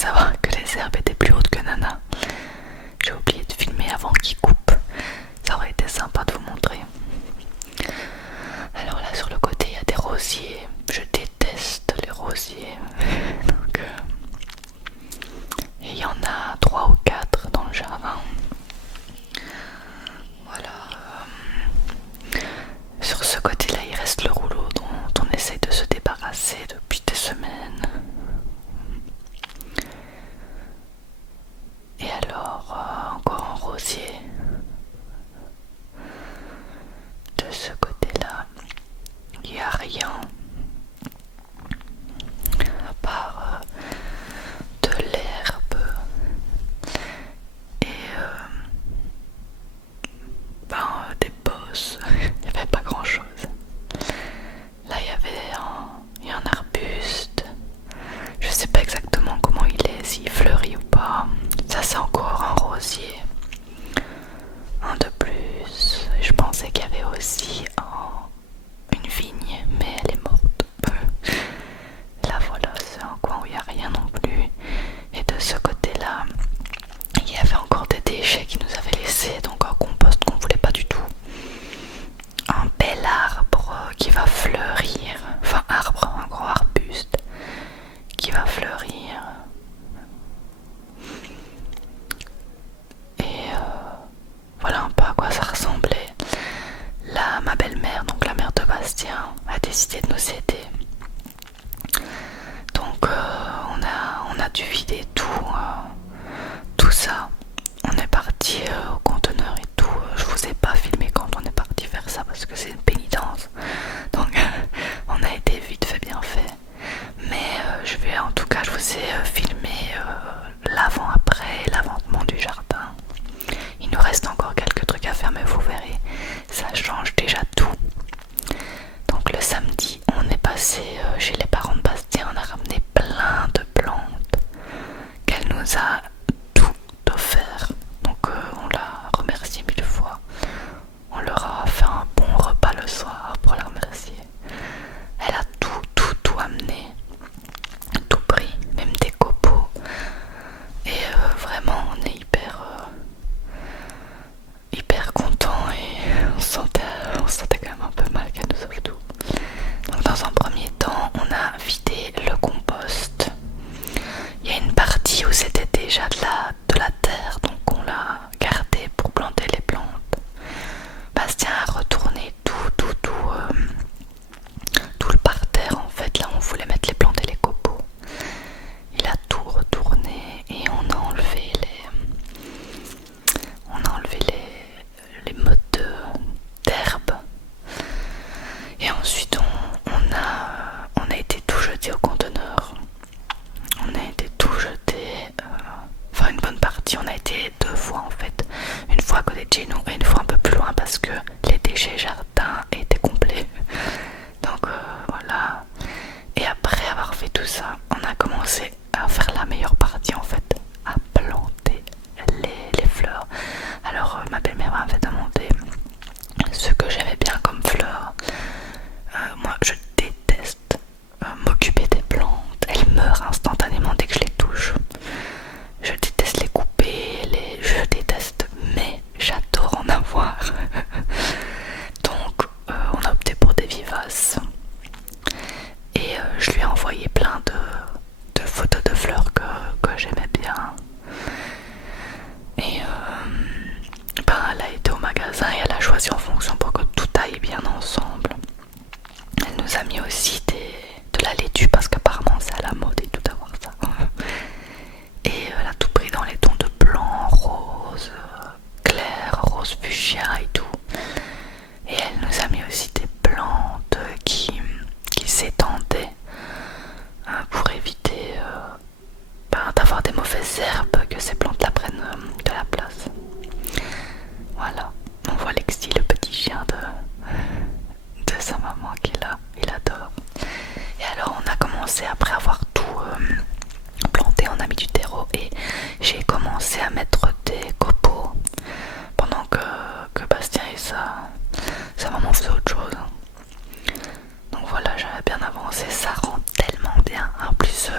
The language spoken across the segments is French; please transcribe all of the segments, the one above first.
savoir que les herbes étaient plus hautes que Nana. J'ai oublié de filmer avant qu'il coupe. Ça aurait été sympa de vous montrer. Alors là sur le côté il y a des rosiers. Je déteste les rosiers. Donc, et il y en a 3 ou 4 dans le jardin. Voilà. Sur ce côté là il reste le rouleau dont on essaye de se débarrasser depuis des semaines. Et alors encore un rosier. De ce côté là il n'y a rien à part de l'herbe et des bosses. Il n'y avait pas grand chose. Là il y a un arbuste. Je sais pas exactement comment il est, s'il fleurit ou pas. Ça c'est encore un rosier. Un de plus. Je pensais qu'il y avait aussi une vigne, mais elle est morte. Là voilà, c'est un coin où il n'y a rien non plus. Et de ce côté-là, il y avait encore des déchets qui nous avaient laissés, donc un compost qu'on voulait pas du tout. Un bel arbre qui va fleurir, enfin arbre, un gros arbuste qui va fleurir. Et voilà un peu à quoi ça ressemblait. Là, ma belle-mère, donc la mère de Bastien, a décidé de nous aider. Donc on a dû vider tout ça. On est parti au conteneur et tout. Je vous ai pas filmé quand on est parti faire ça parce que c'est une pénitence. Donc on a été vite fait bien fait. Mais en tout cas je vous ai filmé l'avant-après, l'avancement du jardin. Il nous reste encore quelques trucs à faire mais vous verrez, ça change déjà tout. Donc le samedi on est passé chez les parents de Bastien, on a ramené plein de plantes qu'elle nous a tout offert. Donc on l'a remercié 1000 fois. On leur a fait un bon repas le soir pour la remercier. Elle a tout amené, tout pris, même des copeaux. Et vraiment on est hyper content et on se sentait quand même un peu mal qu'elle nous offre tout. Donc dans un premier temps on a vidé le compost. Il y a une partie où c'était déjà de la terre, donc on l'a gardé pour planter les plantes. Bastien a retourné tout le parterre en fait, là on voulait mettre les plantes et les copeaux. Il a tout retourné et on a enlevé les mottes d'herbe. Et ensuite on a été tout jeté au conteneur. On a été tout jeté, enfin une bonne partie, on a été 2 fois en fait. Une fois à côté de chez nous et une fois un peu plus loin parce que les déchets jardin étaient complets. Donc voilà. Et après avoir fait tout ça, on a commencé à faire la meilleure partie en fait, à planter les fleurs. Alors ma belle-mère m'avait demandé ce que j'aimais bien comme fleurs. Moi je déteste m'occuper des plantes, elles meurent instantanément dès que je les touche. Je déteste les couper, je déteste, mais j'adore en avoir. Donc on a opté pour des vivaces. Et je lui ai envoyé plein de photos de fleurs que j'aimais bien. Et elle a été au magasin et elle a choisi en fonction pour que tout aille bien ensemble. Elle nous a mis aussi de la laitue parce qu'apparemment c'est à la mode et tout d'avoir ça. Et elle a tout pris dans les tons de blanc, rose, clair, rose fuchsia et tout. Et elle nous a mis aussi des plantes qui s'étendaient pour éviter d'avoir des mauvaises herbes, que ces plantes là prennent de la place. Voilà, on voit Lexi, le petit chien de sa maman qui est là, il adore. Et alors on a commencé, après avoir tout planté, on a mis du terreau et j'ai commencé à mettre des copeaux pendant que Bastien et sa maman faisaient autre chose. Donc voilà, j'avais bien avancé, ça rend tellement bien. En plus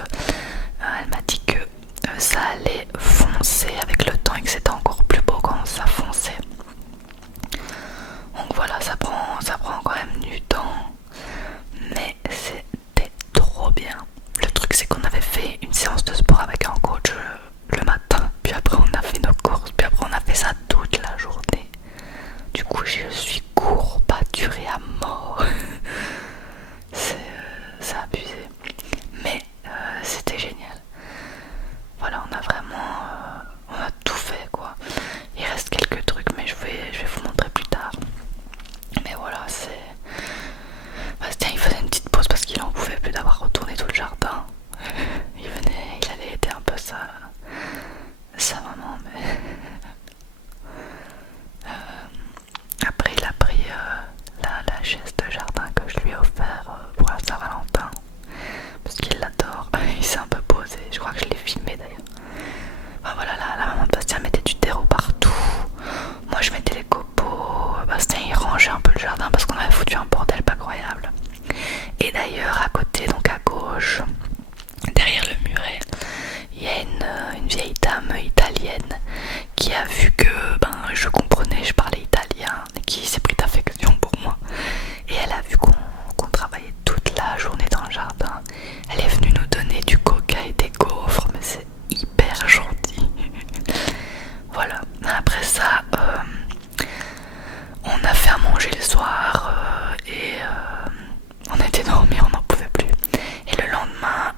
elle m'a dit que séance de sport avec un coach le matin, puis après on a fait nos courses, puis après on a fait ça toute la journée. Du coup je suis courbaturée à mort. C'est abusé, mais c'était génial. Voilà, on a vraiment on a tout fait quoi. Il reste quelques trucs mais je vais vous montrer plus tard. Mais voilà, c'est Bastien, il faisait une petite pause parce qu'il en pouvait plus d'avoir retourné tout le jardin. Il allait aider un peu sa maman, mais après il a pris la chaise de jardin que je lui ai offert pour la Saint-Valentin parce qu'il l'adore. Il s'est un peu posé, je crois que je l'ai filmé d'ailleurs. Enfin, voilà, la maman de Bastien mettait du terreau partout. Moi je mettais les copeaux. Bastien il rangeait un peu le jardin parce qu'on avait foutu un bordel pas croyable. Et d'ailleurs à côté, donc à gauche, derrière le muret, il y a une vieille dame italienne qui a vu que je comprenais, je parlais italien, et qui s'est pris d'affection pour moi. Et elle a vu qu'on travaillait toute la journée dans le jardin. Elle est venue nous donner du coca et des gaufres, mais c'est hyper gentil. Voilà, après ça, on a fait à manger le soir et on était dormis, on n'en pouvait plus. Et le lendemain,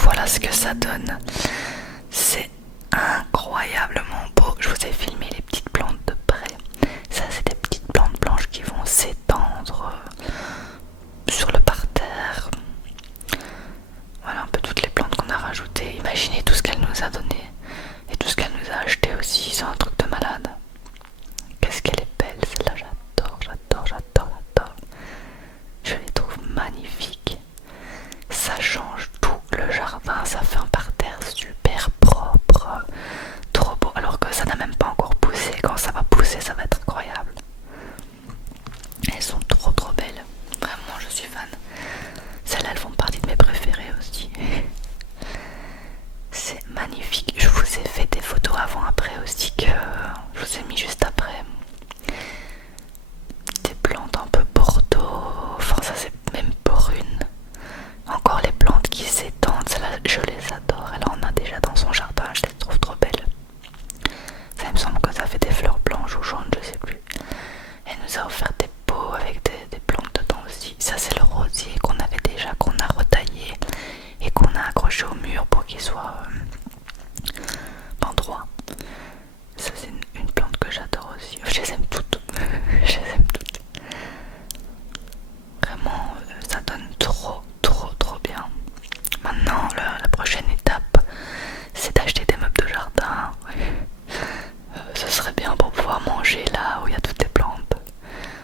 voilà ce que ça donne. C'est incroyablement beau. Je vous ai filmé les petites plantes de près. Ça, c'est des petites plantes blanches qui vont s'étendre sur le parterre. Voilà un peu toutes les plantes qu'on a rajoutées. Imaginez tout ce qu'elle nous a donné et tout ce qu'elle nous a acheté aussi. C'est un truc de malade. Qu'est-ce qu'elle est belle celle-là, j'adore. Je les trouve magnifiques. Ça change tout le jardin, ça fait un parterre super propre, trop beau, alors que ça n'a même pas encore poussé. Quand ça va pousser, ça va être incroyable. Elles sont trop belles, vraiment je suis fan. Celles-là, elles font partie de mes préférées aussi. C'est magnifique. Je vous ai fait des photos avant-après aussi que je vous ai mis juste après. Des plantes un peu bordeaux, enfin ça c'est même brune. Encore les plantes qui s'étendent, celles-là je les adore. Elle en a déjà dans son jardin, je les trouve trop belles. Ça il me semble que ça fait des fleurs blanches ou jaunes, je sais plus. Elle nous a offert des pots avec des plantes dedans aussi. Ça c'est le rosier qu'on avait déjà, qu'on a retaillé et qu'on a accroché au mur pour qu'il soit droit. Ça c'est une plante que j'adore aussi. Je les aime toutes. Je les aime toutes. Vraiment, ça donne trop bien. Maintenant, la prochaine étape, c'est d'acheter des meubles de jardin. Ce serait bien pour pouvoir manger là où il y a toutes les plantes.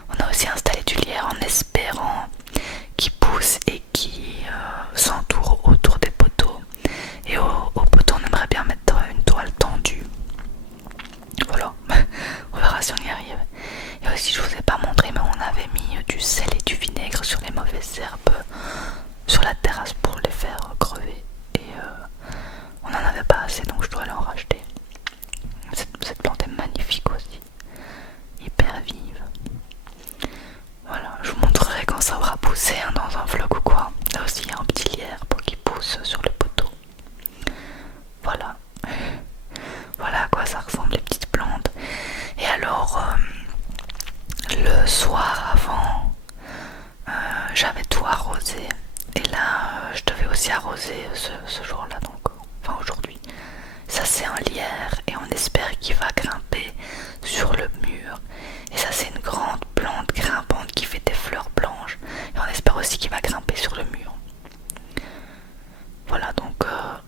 On a aussi installé du lierre en espérant qu'il pousse et qui s'entoure autour des poteaux. Et au poteau, on aimerait bien mettre une toile tendue. Voilà, on verra si on y arrive. Et aussi, je vous ai pas montré, mais on avait mis du sel et du vinaigre sur les mauvaises herbes sur la terrasse pour les faire crever. Et on en avait pas assez, donc je dois aller en racheter. Cette plante est magnifique aussi, hyper vive. Voilà, je vous montrerai quand ça aura poussé dans un vlog ou quoi. Là aussi, il y a un petit lierre pour qu'il pousse sur le poteau. Voilà. Voilà à quoi ça ressemble les petites plantes. Et alors, le soir avant, j'avais tout arrosé. Et là, je devais aussi arroser ce jour-là, donc, enfin aujourd'hui. Ça c'est un lierre et on espère qu'il va grimper sur le mur. Et ça c'est une grande plante grimpante qui fait des fleurs blanches. Et on espère aussi qu'il va grimper sur le mur. Voilà, donc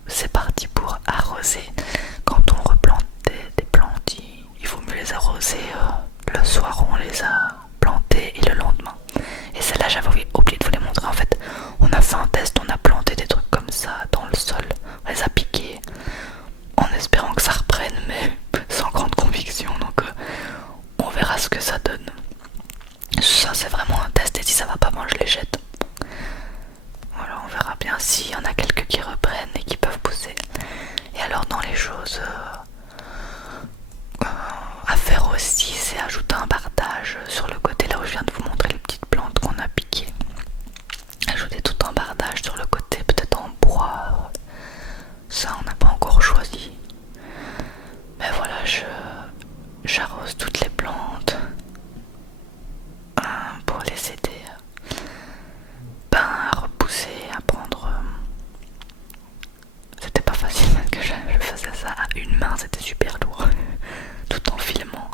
c'est parti pour arroser. Quand on replante des plantes, il faut mieux les arroser le soir où on les a plantées et le lendemain. Et celle-là j'avais oublié de vous les montrer. En fait, on a fait un test, on a planté des trucs comme ça dans le sol. On les a piqués en espérant que ça reprenne, mais sans grande conviction. Donc on verra ce que ça donne. Ça, on n'a pas encore choisi. Mais voilà, j'arrose toutes les plantes pour les aider à repousser, à prendre. C'était pas facile parce que je faisais ça à une main, c'était super lourd, tout en filmant.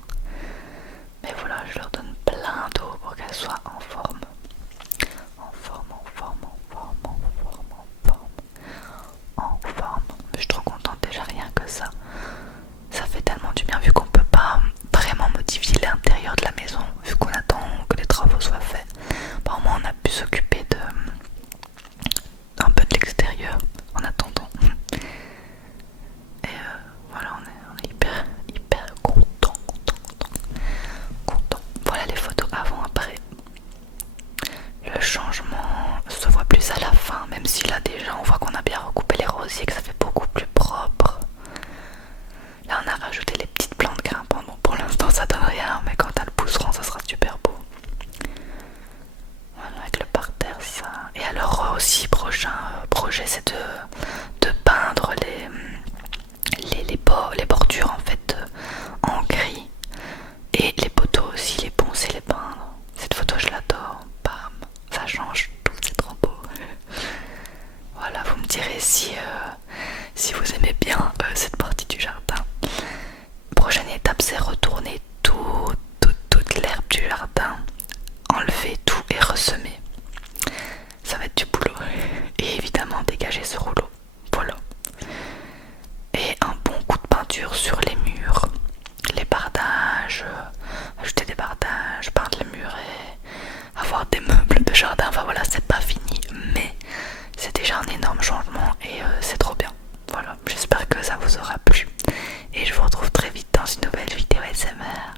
Mais voilà, je leur donne plein d'eau pour qu'elles soient en forme. En forme, en forme, en forme, en forme, en forme. En forme. Je suis trop contente déjà, rien que ça. Ça fait tellement du bien vu qu'on peut pas vraiment modifier l'intérieur de la maison, vu qu'on attend que les travaux soient faits. Bah, au moins on a pu s'occuper de un peu de l'extérieur en attendant. Et voilà, on est hyper content. Voilà les photos avant après. Le changement se voit plus à la fin, même si là déjà on voit qu'on a bien recoupé les rosiers, que ça fait beaucoup plus propre. Là on a rajouté les petites plantes grimpantes. Bon, pour l'instant ça donne rien, mais quand elles pousseront ça sera super beau. Voilà, avec le parterre ça. Et alors aussi prochain projet c'est de peindre les bordures en fait en gris. Et les poteaux aussi, les poncer, les peindre. Cette photo je l'adore. Bam, ça change tout, c'est trop beau. Voilà, vous me direz si vous aimez bien cette partie du jardin. Prochaine étape c'est retourner toute l'herbe du jardin, enlever tout et ressemer. Ça va être du boulot. Et évidemment dégager ce rouleau. Voilà. Et un bon coup de peinture sur les murs, les bardages, ajouter des bardages, peindre les murs et avoir des meubles de jardin. Enfin voilà, c'est pas fini, mais c'est déjà un énorme changement et c'est trop bien. Voilà, j'espère que ça vous aura plu et je vous retrouve très vite dans une nouvelle vidéo SMR.